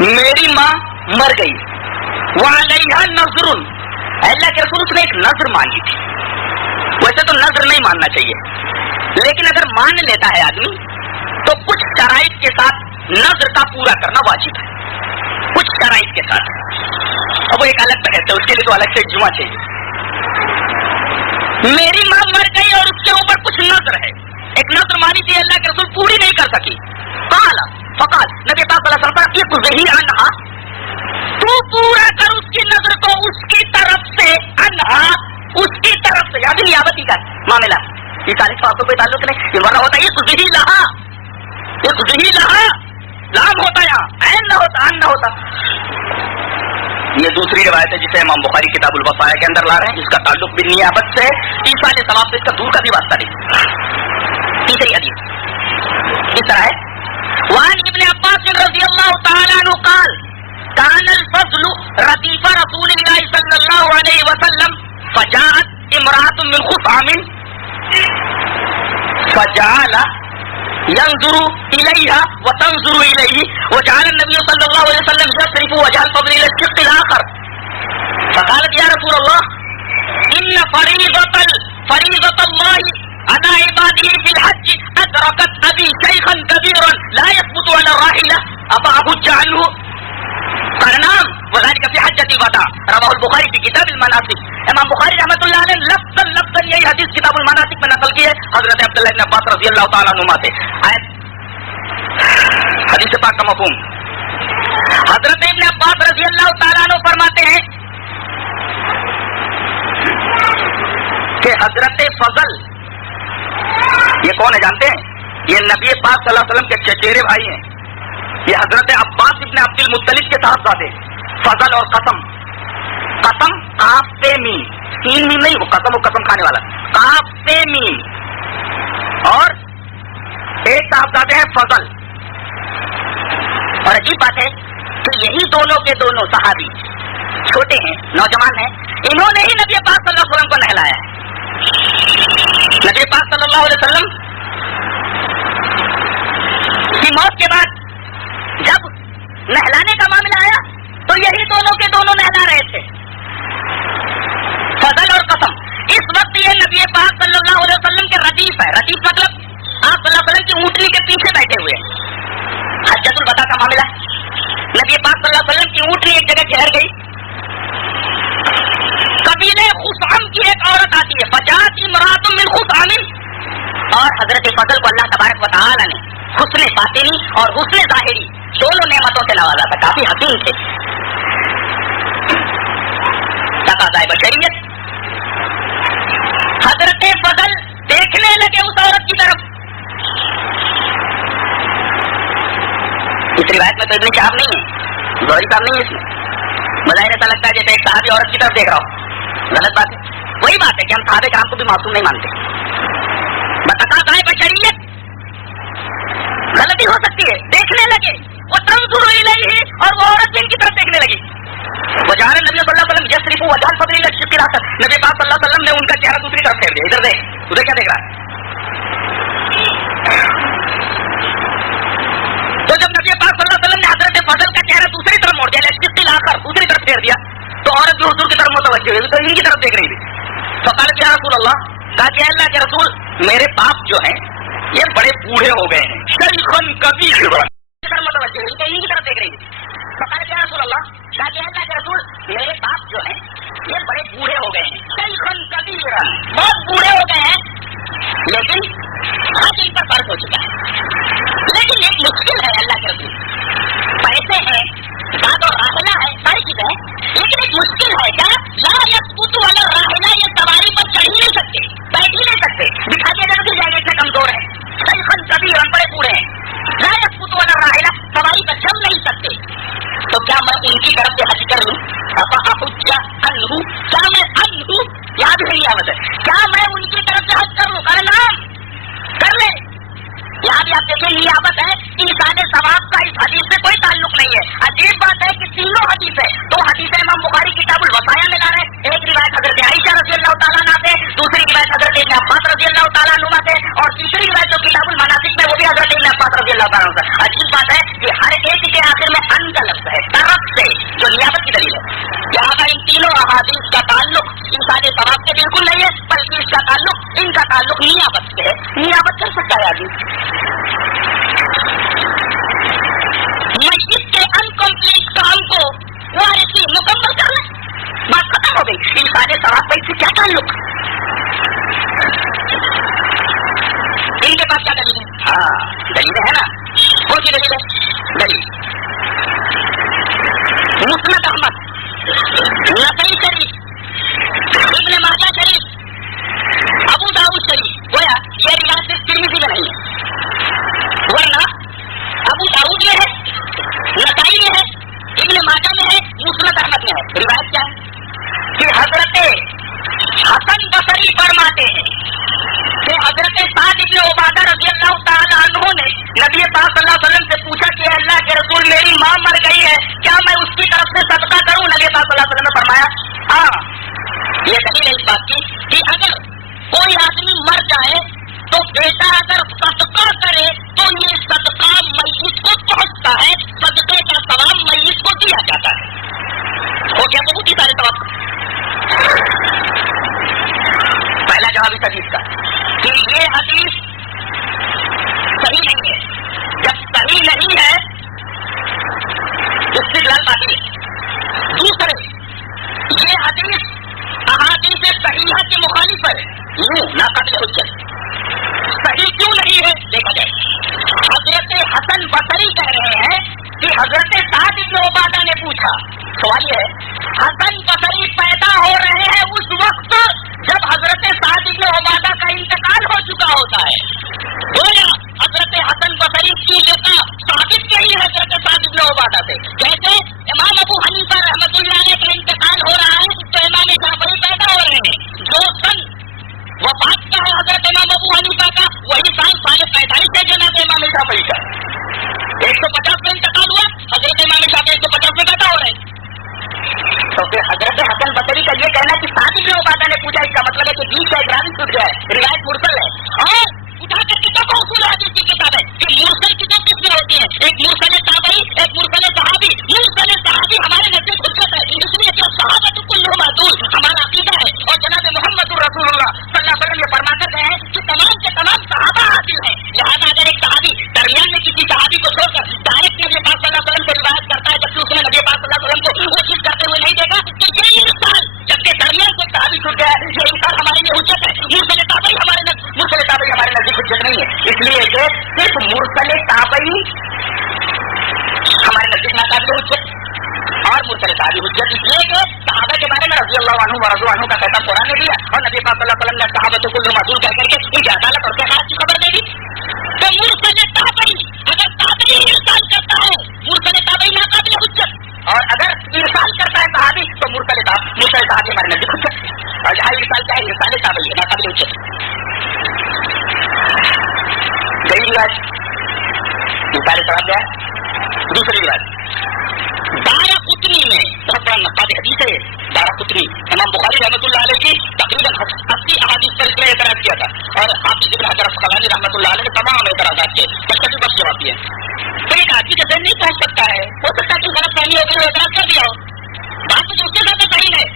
میری ماں مر گئی. وعلیہا نذر. اللہ کے رسول نے ایک نذر مانگی تھی. ویسے تو نذر نہیں ماننا چاہیے, لیکن اگر مان لیتا ہے آدمی تو کچھ شرائط کے ساتھ نذر کا پورا کرنا واجب ہے. کچھ شرائط کے ساتھ. اب وہ ایک الگ بحث ہے, اس کے لیے تو الگ سے جمعہ چاہیے. میری ماں مر گئی اور اس کے اوپر کچھ نذر ہے. ایک نذر مانی تھی, اللہ کے رسول پوری نہیں کر سکی. فقال نبی پاک صلی اللہ علیہ وسلم اقضی عنہا, تو پورا کر اس کی نظر کو اس کی طرف سے. عنہا اس کی طرف سے, یاد نیابتی کا معاملہ. یہ ساری باتوں پہ تعلق نہیں, یہ ورنہ ہوتا ہے اقضی لہا. اقضی لہا لام ہوتا یہاں, عین نہ ہوتا, ان نہ ہوتا. یہ دوسری روایت ہے جسے امام بخاری کتاب الوصایا کے اندر لا رہے ہیں. اس کا تعلق بھی نیابت سے ہے. ایصال ثواب سے اس کا دور کا بھی واسطہ نہیں. تیسری حدیث اس طرح ہے, وعن ابن عباس رضی اللہ تعالی عنہ قال كان الفضل ردیف رسول اللہ صلی اللہ علیہ وسلم فجاءت امرأة من خثعم فجعل ينظر إليها وتنظر إليه وجعل النبي صلى الله عليه وسلم يصرف وجه الفضل إلى الشق الآخر فقالت يا رسول الله إن فريضة الله على عباده في الحج أدركت أبي شيخا كبيرا لا يثبت على الراحلة أفأحج عنه؟ قال نعم وذلك في حجة الوداع. رواه البخاری في كتاب المناسك. امام بخاری رحمۃ اللہ علیہ لفظاً یہی حدیث کتاب المناسک میں نقل کی ہے حضرت عبداللہ بن عباس رضی اللہ تعالیٰ عنہما سے. حدیث پاک کا مفہوم, حضرت ابن عباس رضی اللہ تعالیٰ عنہ فرماتے ہیں کہ حضرت فضل, یہ کون ہے جانتے ہیں؟ یہ نبی پاک صلی اللہ علیہ وسلم کے چچیرے بھائی ہیں. یہ حضرت عباس ابن عبد المطلب کے صاحبزادے. فضل اور قسم, قسم قاف پہ میم, سین میم نہیں, وہ قسم و قسم کھانے والا, قاف پہ میم. اور ایک صاحبزادے ہیں فضل. اور عجیب بات ہے کہ یہی دونوں کے دونوں صحابی چھوٹے ہیں, نوجوان ہیں. انہوں نے ہی نبی پاک صلی اللہ علیہ وسلم کو نہلایا ہے. نبی پاک صلی اللہ علیہ وسلم کی موت کے بعد جب نہلانے کا معاملہ آیا تو یہی دونوں کے دونوں نہلا رہے تھے, فضل اور قسم. اس وقت یہ نبی پاک صلی اللہ علیہ وسلم کے ردیف ہے. ردیف مطلب آپ صلی اللہ علیہ وسلم کی اونٹنی کے پیچھے بیٹھے ہوئے ہیں. حجۃ الوداع کا معاملہ ہے. نبی پاک صلی اللہ علیہ وسلم کی اونٹنی ایک جگہ ٹھہر گئی. قبیلے خثعم کی ایک عورت آتی ہے, فجاءت امرأة من خثعم. اور حضرت فضل کو اللہ تبارک و تعالی نے حسن باطنی اور حسن ظاہری دونوں نعمتوں سے نوازا تھا. کافی حسین تھے. تقاضائے بشریت. حضرت فضل دیکھنے لگے اس عورت کی طرف. اس روایت میں تو ابن شہاب نہیں ہے, زہری صاحب نہیں ہے اس میں. بظاہر ایسا لگتا ہے جیسے ایک صحابی عورت کی طرف دیکھ رہا ہو. غلط بات ہے. وہی بات ہے کہ ہم صحابہ کرام کو بھی معصوم نہیں مانتے. بتقاضائے بشریت غلطی ہو سکتی ہے. دیکھنے لگے وہ تنظر الیہ, اور وہ عورت بھی ان کی طرف دیکھنے لگی. وجعل النبی صلی اللہ علیہ وسلم یصرف وجه الفضل الى الشق الاخر. نبی پاک صلی اللہ علیہ وسلم نے ان کا چہرہ دوسری طرف پھیر دیا. ادھر دیکھ, ادھر کیا دیکھ رہا ہے؟ تو جب نبی پاک صلی اللہ علیہ وسلم نے حضرت فضل کا چہرہ دوسری طرف موڑ دیا, الشق الاخر دوسری طرف پھیر دیا, تو عورت بھی حضور کی طرف متوجہ ہوئی تو ان کی طرف دیکھ رہی تھی. فقال یا رسول اللہ, کہا کہ اللہ کے رسول میرے باپ جو ہیں یہ بڑے بوڑھے ہو گئے ہیں. شیخن کبیرا, متوجہ ہوئی تو ان کی طرف دیکھ رہی تھی. فقال یا رسول اللہ, کہا کہ اللہ کے رسول میرے باپ جو ہیں یہ بڑے بوڑھے ہو گئے ہیں. شیخن کبیرا, بہت بوڑھے ہو گئے ہیں, لیکن حج ان پر فرض ہو چکا ہے. لیکن ایک مشکل ہے اللہ کے رسول, پیسے ہیں, ذات اور راحلہ ہے, ساری چیزیں ہیں, لیکن ایک مشکل ہے. کیا لا یسقط والا راحلہ, یہ سواری پر چڑھ ہی نہیں سکتے, بیٹھ ہی نہیں سکتے, دکھا کے ادھر گر جائیں گے, اتنے کمزور ہیں. شیخن کبیر, بڑے بوڑھے ہیں. لا یسقط والا راحلہ, سواری پر چڑھ نہیں سکتے. تو کیا میں ان کی طرف سے حج کر لوں؟ احج عنہ, کیا میں عنہ, یاد نہیں آوت ہے, کیا میں ان کی طرف سے حج کر لوں؟ کہا نام کر لے. یہاں بھی آپ دیکھیں نیابت ہے, انسان ثواب کا اس حدیث سے کوئی تعلق نہیں ہے. عجیب بات ہے کہ تینوں حدیث ہے, دو حدیثیں امام بخاری کتاب الوصایا میں لا رہے ہیں. ایک روایت حضرت عائشہ رضی اللہ تعالیٰ عنہ سے, دوسری روایت حضرت ابن عباس رضی اللہ تعالیٰ عنہ سے, اور تیسری روایت جو کتاب المناسک میں وہ بھی حضرت ابن عباس رضی اللہ تعالیٰ عنہ سے. عجیب بات ہے کہ ہر ایک کے آخر میں ان کا لفظ ہے, طرف سے, جو نیابت کی دلیل ہے. یہاں کا ان تینوں احادیث کا تعلق انسان ثواب سے بالکل نہیں ہے, بلکہ اس کا تعلق, ان کا تعلق نیابت سے ہے. نیابت کر سکتا ہے آدمی. مسجد کے انکمپلیٹ کام کو وارثی مکمل کر لیں, بات ختم ہو گئی. انسان ثواب کا اس سے کیا تعلق؟ ان کے پاس کیا دلیل ہے؟ ہاں دلیل ہے نا, کون سی دلیل ہے؟ دلیل مسند احمد, نسائی شریف, ابن ماجہ شریف, ابو داؤد شریف. گویا یہ روایت صرف ترمذی میں نہیں ہے, ورنہ ابو داؤد میں ہے, نسائی میں ہے, ابن ماجہ میں ہے, مسند احمد میں ہے. روایت کیا ہے کہ حضرت حسن بصری فرماتے ہیں کہ حضرت سعد بن عبادہ رضی اللہ تعالیٰ عنہ نے نبی پاک صلی اللہ علیہ وسلم سے پوچھا کہ اللہ کے رسول میری ماں مر گئی ہے, کیا میں اس کی طرف سے صدقہ کروں؟ نبی پاک صلی اللہ علیہ وسلم نے فرمایا ہاں. یہ دلیل ہے اس بات کی کہ اگر کوئی آدمی مر جائے تو بیٹا اگر صدقہ کرے تو یہ صدقہ میت کو پہنچتا ہے, صدقے کا ثواب میت کو دیا جاتا ہے. ہو گیا تو اسی سارے ثواب. پہلا جواب اس حدیث کا کہ یہ حدیث صحیح نہیں ہے. جب صحیح نہیں ہے استدلال باطل ہے. دوسرے, یہ حدیث احادیث صحیحہ کے مخالف ہے, یوں ناقابل حجت. صحیح کیوں نہیں ہے دیکھا جائے. حضرت حسن بصری کہہ رہے ہیں کہ حضرت سعد بن عبادہ نے پوچھا. سوال یہ ہے, حسن بصری پیدا ہو رہے ہیں اس وقت جب حضرت سعد بن عبادہ کا انتقال ہو چکا ہوتا ہے. گویا حضرت حسن بصری کی لقا ثابت نہیں ہے حضرت سعد بن عبادہ سے. جیسے امام ابو حنیفہ رحمۃ اللہ علیہ کا انتقال ہو رہا ہے تو امام شافعی پیدا ہو رہے ہیں. جو سن وفات کا ہے حضرت امام ابو حنیفہ کا, وہی سال پیدائش ہے جناب امام شافعی کا. 150 میں انتقال ہوا, حضرت امام شافعی 150 میں پیدا ہو رہے ہیں. تو پھر حضرت حسن بصری کا یہ کہنا کہ سعد بن عبادہ نے پوچھا, اس کا مطلب ہے کہ بیچ کا اقرار ٹوٹ گیا ہے, روایت مرسل ہے. اور اٹھا کر کتاب اصول حدیث کی کتاب ہے کہ مرسل کی دو قسمیں ہوتی ہیں, ایک مرسل تابعی, ایک مرسل صحابی. مرسل صحابی ہمارے نزدیک حجت ہے, اس لیے کہ صحابہ کلھم عدول ہمارا عقیدہ ہے. اور جناب محمد رسول اللہ صلی اللہ علیہ وسلم یہ فرما کر گئے ہیں کہ تمام کے تمام صحابہ عادل ہیں. لہٰذا اگر ایک صحابی درمیان میں کسی صحابی کو چھوڑ کر ڈائریکٹ نبی پاک صلی اللہ علیہ وسلم سے روایت کرتا ہے جبکہ اس نے نبی پاک صلی اللہ علیہ وسلم کو وہ چیز کرتے ہوئے نہیں دیکھا, تو یہ انسان جبکہ درمیان سے صحابی چھوٹ گیا ہے, یہ انسان ہمارے لیے حجت ہے. مرسل تابعی ہمارے نزدیک حجت نہیں ہے, اس لیے کہ صرف مرسل تابعی ہمارے نزدیک ناقابل حجت اور مرسل صحابی حجت. اس لیے کہ صحابہ کے بارے میں رضی اللہ عنہ و رضوا عنہ کا کہتا قرآن نے دیا, اور نبی پاک صلی اللہ علیہ وسلم نے صحابہ کو معذور کہہ کر کے ان کی عدالت اور صحت کی خبر دے دی. تو مرسل تابعی اگر تابعی ارسال کرتا ہے, مرسل تابعی ناقابل حجت, اور اگر ارسال کرتا ہے صحابی تو مرسل صحابی ہمارے نزدیک حجت. اور جہاں ارسال کیا ہے, ارسال تابعی ہے, ناقابل حجت. گئی روایت ارسال ثواب کیا ہے. دوسری روایت دارا قطنی میں بہت بڑا نقاد حدیث ہے. دارا قطنی امام بخاری رحمۃ اللہ علیہ کی تقریباً 80 احادیث پر اس نے اعتراض کیا تھا, اور حافظ ابن حجر اسقلانی رحمۃ اللہ علیہ نے تمام اعتراضات کے تشدد بخش جواب دیا. تو ایک آدمی کا ذہن نہیں پہنچ سکتا ہے, ہو سکتا ہے کہ غلط فہمی ہو گئی, اعتراض کر دیا ہو, بات تو اس کے ساتھ صحیح ہے.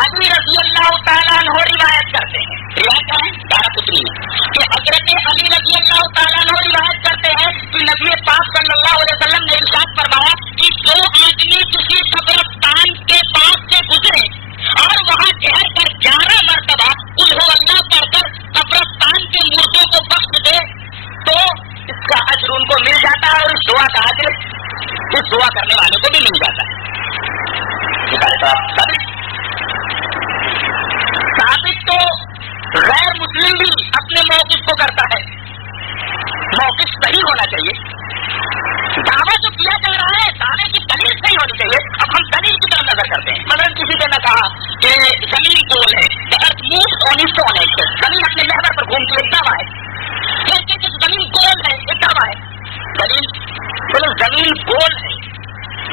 علی رضی اللہ تعالیٰ عنہ روایت کرتے ہیں، روایت ہے دارقطنی میں کہ حضرت علی رضی اللہ تعالیٰ عنہ روایت کرتے ہیں کہ نبی پاک صلی اللہ علیہ وسلم نے ارشاد فرمایا کہ جو آدمی کسی قبرستان کے پاس سے گزرے اور وہاں ٹھہر کر 11 مرتبہ قل هو اللہ پڑھ کر قبرستان کے مردوں کو بخش دے تو اس کا اجر ان کو مل جاتا ہے اور اس دعا کا اجر اس دعا کرنے والے کو بھی مل جاتا ہے۔ ثابت تو غیر مسلم بھی اپنے موقف کو کرتا ہے، موقف صحیح ہونا چاہیے، دعویٰ جو کیا جا رہا ہے دعوے کی دلیل صحیح ہونی چاہیے۔ اب ہم دلیل کی طرف نظر کرتے ہیں، مثلا کسی نے کہا کہ زمین گول ہے، earth moves on its own axis, زمین اپنے محور پر گھومتی ہے، ایک دعویٰ ہے، کہ زمین گول ہے، ایک دعویٰ ہے، دلیل بولو زمین گول ہے،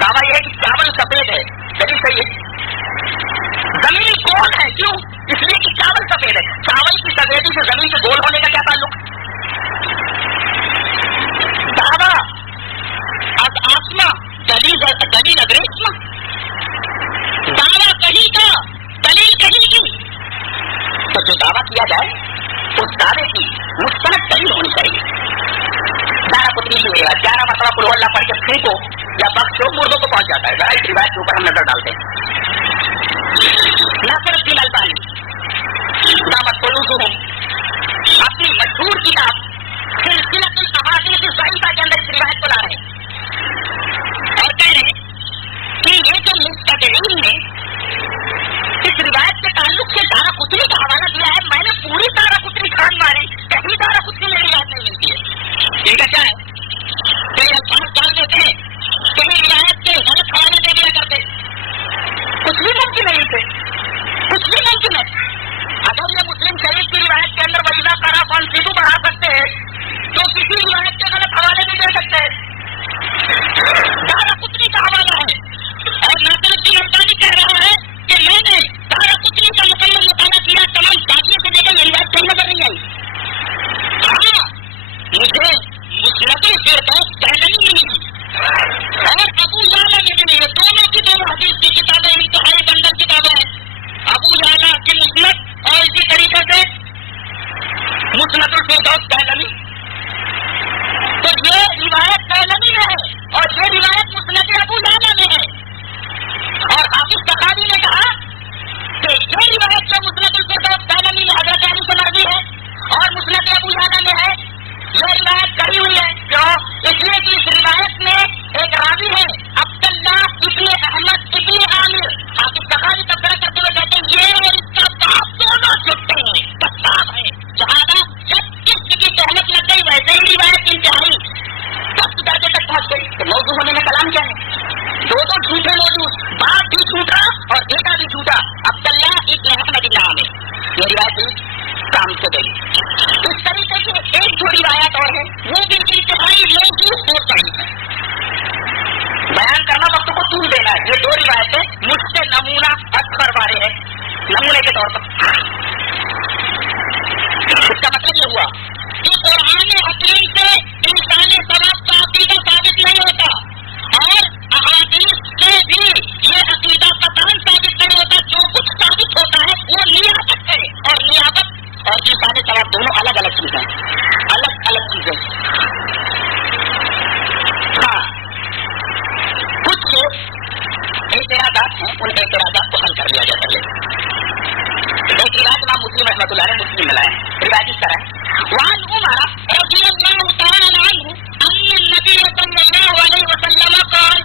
دعویٰ یہ ہے کہ چاول سفید ہے، دلیل صحیح ہے، زمین گول ہے، کیوں؟ اس لیے کہ چاول سفید ہے، چاول کی سفیدی سے زمین کے گول ہونے کا کیا تعلق؟ دعویٰ از آسما دلیل اگریسما، دعویٰ کہیں کا دلیل کہیں کی، تو جو دعویٰ کیا جائے اس دعوے کی مستند دلیل ہونی چاہیے۔ دارقطنی کی روایت 11 مرتبہ قل هو اللہ پڑھ کے پھینکو یا بخشو مردوں کو پہنچ جاتا ہے، ذرا اس روایت کے اوپر ہم نظر ڈالتے ہیں۔ ناصر الدین البانی دامت قلوبہم اپنی مشہور کتاب سلسلۃ الاحادیث الضعیفہ کے اندر اس روایت کو لا رہے ہیں اور کہہ رہے ہیں کہ یہ جو مبتدعین نے اس روایت کے تعلق سے دارقطنی کا حوالہ دیا ہے، میں نے پوری دارقطنی کھان ماری، کہیں دارقطنی میں روایت نہیں ملتی ہے۔ ان کا کیا ہے کہ الفاظ ڈال دیتے ہیں، کہیں روایت کے غلط حوالے دے دیا کرتے، کچھ بھی ممکن ہے، ان سے کچھ بھی ممکن ہے۔ اگر یہ مسلم شریف کی روایت کے اندر وجیدہ کرا فانسیدو بڑھا سکتے ہیں تو کسی روایت کے غلط حوالے بھی دے سکتے ہیں۔ دارقطنی کا حوالہ ہے اور ناصر الدین البانی کہہ رہا ہے کہ میں نے دارقطنی کا مکمل مطالعہ کیا، تمام باقیوں سے دیکھا یہ روایت صحیح نظر نہیں آئی۔ ہاں مجھے مسند الفردوس دہلوی میں ملی اور ابو یعلا میں ملی، یہ دونوں کی دونوں حدیث کی کتابیں انتہائی بندر کتابیں ہیں، ابو یعلا کی مسند اور اسی طریقے سے مسند الفردوس دہلوی، تو یہ روایت دہلوی میں ہے اور یہ روایت مسند ابو یعلا میں ہے، اور حافظ سخاوی نے کہا کہ یہ روایت جو مسند الفردوس دہلوی میں حضرت علی سے مروی ہے اور مسند ابو یعلا میں ہے، یہ روایت کری ہوئی ہے، جو اس لیے کہ اس روایت میں ایک راوی ہے عبداللہ ابن احمد ابن عامر، حافظ سخاوی تبصرہ کرتے ہوئے کہتے ہیں یہ اور اس کا باپ دونوں چھٹے ہیں، کذاب ہے، لہٰذا جب کس کی تہمت لگ گئی ویسے ہی روایت انتہائی سخت درجے تک پہنچ گئی، تو موضوع ہونے میں کلام کیا ہے؟ دو جھوٹے موضوع، باپ بھی جھوٹا اور بیٹا بھی جھوٹا، عبداللہ ابن احمد ابن عامر، یہ روایت کام سے گئی۔ اس طریقے سے ایک جو روایت اور ہے وہ بھی انتہائی موضوع اور صحیح ہے، بیان کرنا وقت کو طول دینا ہے۔ یہ دو روایتیں مجھ سے نمونہ اکثر والے ہیں، نمونے کے طور پر۔ اس کا مطلب یہ ہوا کہ قرآن حکیم سے انسان ثواب کا عقیدہ ثابت نہیں ہوتا اور احادیث سے بھی یہ عقیدہ قطعاً ثابت نہیں ہوتا، جو کچھ ثابت ہوتا ہے وہ نیابت ہے، اور نیابت اور انسان ثواب دونوں الگ الگ چیزیں ہیں، الگ الگ چیزیں۔ ہاں کچھ لوگ اعتراضات ہیں، ان اعتراضات کو حل کر لیا جا سکے۔ ایک روایت امام مسلم رحمۃ اللہ علیہ مسلم میں لائے ہیں، روایت اس طرح ہے، وعن عمر رضی اللہ تعالی عنہ ان النبی صلی اللہ علیہ وسلم قال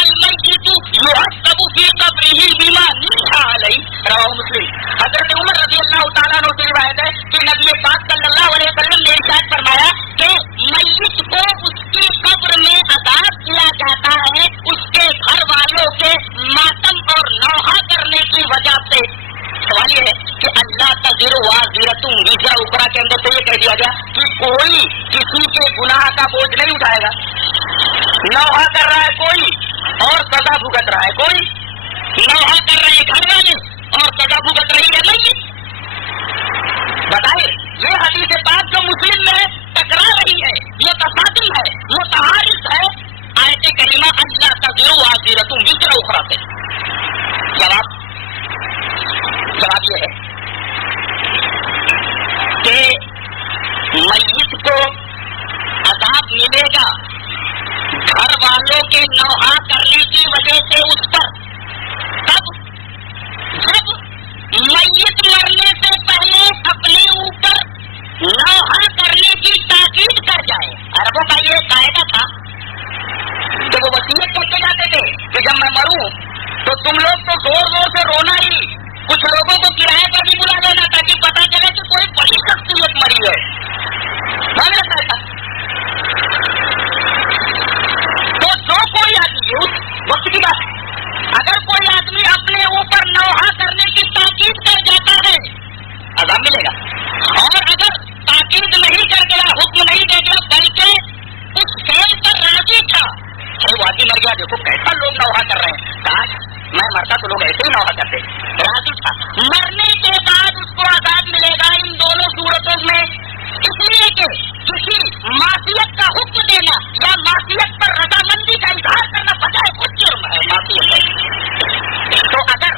المیت یعذب فی قبرہ بما نیح علیہ، رواہ مسلم۔ حضرت عمر رضی اللہ تعالیٰ عنہ سے روایت ہے کہ نبی پاک صلی اللہ علیہ وسلم نے ارشاد فرمایا کہ میت کو اس کی قبر میں عذاب کیا جاتا ہے اس کے گھر والوں کے ماتم اور نوحہ کرنے کی وجہ سے۔ سوال یہ ہے کہ اللہ تزر وازرۃ وزر اخرى کے اندر تو یہ کہہ دیا گیا کہ کوئی کسی کے گناہ کا بوجھ نہیں اٹھائے گا، نوحہ کر رہا ہے کوئی اور سزا بھگت رہا ہے کوئی، نوحہ کر رہے ہیں گھر والے اور سزا بھگت رہی ہے میت۔ بتائیے یہ حدیث پاک جو مسلم میں ٹکرا رہی ہے، متصادم ہے، متعارض ہے آیت کریمہ اللہ تزر وازرۃ وزر اخرى سے۔ جواب نوحہ کرتے راضی تھا. مرنے کے بعد اس کو عذاب ملے گا ان دونوں صورتوں میں، اس لیے کہ کسی معصیت کا حکم دینا یا معصیت پر رضامندی کا اظہار کرنا بجائے خود جرم ہے معصیت ہے. تو اگر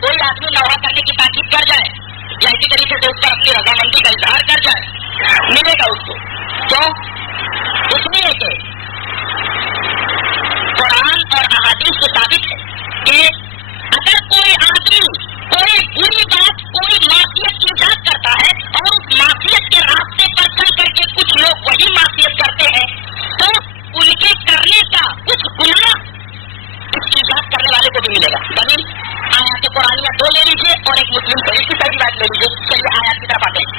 کوئی آدمی نوحہ کرنے کی تاکید کر جائے یا اسی طریقے سے اس پر اپنی رضامندی کا اظہار کر جائے ملے گا اس کو. کیوں؟ اس لیے کہ قرآن اور احادیث سے ثابت ہے کہ اگر کوئی آدمی کوئی بری بات کوئی معصیت ایجاد کرتا ہے اور اس معصیت کے راستے پر چل کر کے کچھ لوگ وہی معصیت کرتے ہیں تو ان کے کرنے کا کچھ گناہ اس ایجاد کرنے والے کو بھی ملے گا. دلیل آیات قرآنیہ 2 لے لیجیے اور ایک مسلم شریف کی صحیح بات لے لیجیے. چلیے آیات کی طرف آتے ہیں.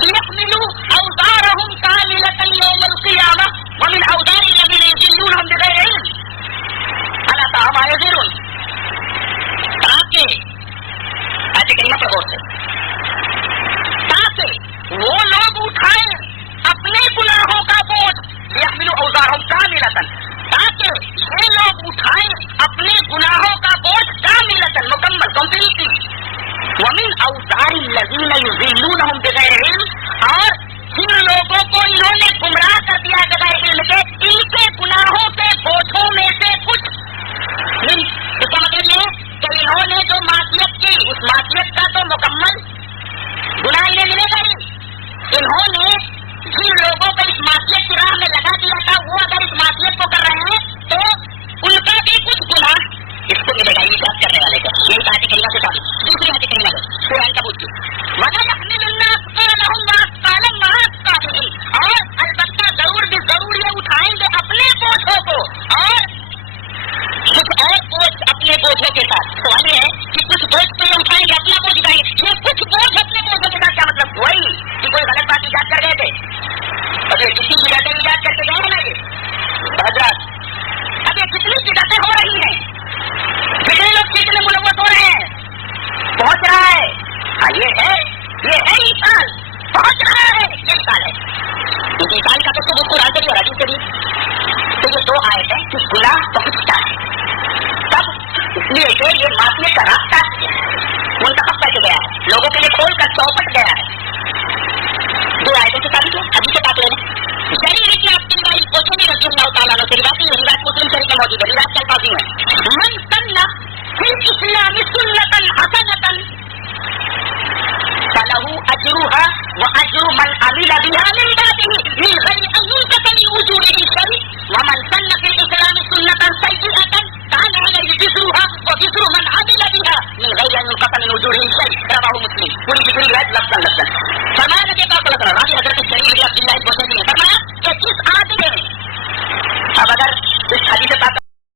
لِيَحْمِلُوا أَوْزَارَهُمْ كَامِلَةً يَوْمَ الْقِيَامَةِ وَمِنْ أَوْزَارِ الَّذِينَ يُضِلُّونَهُمْ بِغَيْرِ عِلْمٍ أَلَا سَاءَ مَا يَزِرُونَ. تاکہ ایسے کریمہ پر غور سے تاکہ وہ لوگ اٹھائیں اپنے گناہوں کا بوجھ. لِيَحْمِلُوا أَوْزَارَهُمْ كَامِلَةً تاکہ یہ لوگ اٹھائیں اپنے گناہوں کا بوجھ کاملۃ مکمل کمپلیٹلی. وَمِنْ أَوْزَارِ الَّذِينَ يُضِلُّونَهُمْ بِغَيْرِ عِلْمٍ اور جن لوگوں کو انہوں نے گمراہ کر دیا بغیر علم کے ان کے گناہوں کے بوجھوں میں سے کچھ. اس کا مطلب یہ کہ انہوں نے جو معصیت کی اس معصیت کا تو مکمل گناہ انہیں ملے گا ہی. انہوں نے جن لوگوں کو اس معصیت کی راہ میں لگا دیا تھا وہ اگر اس معصیت کو کر رہے ہیں تو ان کا بھی کچھ گناہ اس کو ملے گا ایجاد کرنے والے کو. یہ آیت کریمہ سے ثابت. دوسری آیت کریمہ ہے سورہ عنکبوت کی. وَلَا يَحْمِلُ النَّاسُ أَثْقَالَهُمْ وَأَثْقَالًا مَعَ أَثْقَالِهِمْ اور البتہ ضرور بھی ضرور یہ اٹھائیں گے اپنے بوجھوں کو اور کچھ اور بوجھ اپنے بوجھوں کے ساتھ. سوال یہ ہے کہ کچھ بوجھ تو یہ اٹھائیں گے اپنا بوجھ اٹھائیں گے. یہ کچھ بوجھ اپنے بوجھوں کے ساتھ کیا مطلب؟ وہی کہ کوئی غلط بات ایجاد کر گئے تھے ابھی جتنی بدعتیں ایجاد کر کے گئے نا یہ حضرات ابھی جتنی بدعتیں ہو رہی ہیں جتنے لوگ کتنے ملوث ہو رہے ہیں پہنچ رہا ہے. ہاں یہ ہے انسان پہنچ رہا ہے. یہ انسان ہے اس انسان کا تو سب اس کو راضی اور راضی کریے. تو یہ 2 آیت ہیں کہ گناہ پہنچتا ہے تب اس لیے کہ یہ معصیت کا راستہ منتخب کر کے گیا ہے لوگوں کے لیے کھول کر چوپٹ گیا ہے. 2 آیتوں سے ثابت ہے. ابھی سے بات لیں شریف کی آپ کی روایت کوچنی رضی اللہ تعالیٰ عنہ سے روایت مسلم شریف میں موجود ہے. روایت کے الفاظ میں من سن فی الاسلام سنۃ حسنۃ فله اجرها واجر من عمل بها من بعده من غير ان ينقص من اجورهم شيء ومن سن في الاسلام سنة سيئة كان عليه وزرها ووزر من عمل بها من غير ان ينقص من اجورهم شيء. رواه مسلم. پوری کی پوری روایت لفظاً فرمایا کہ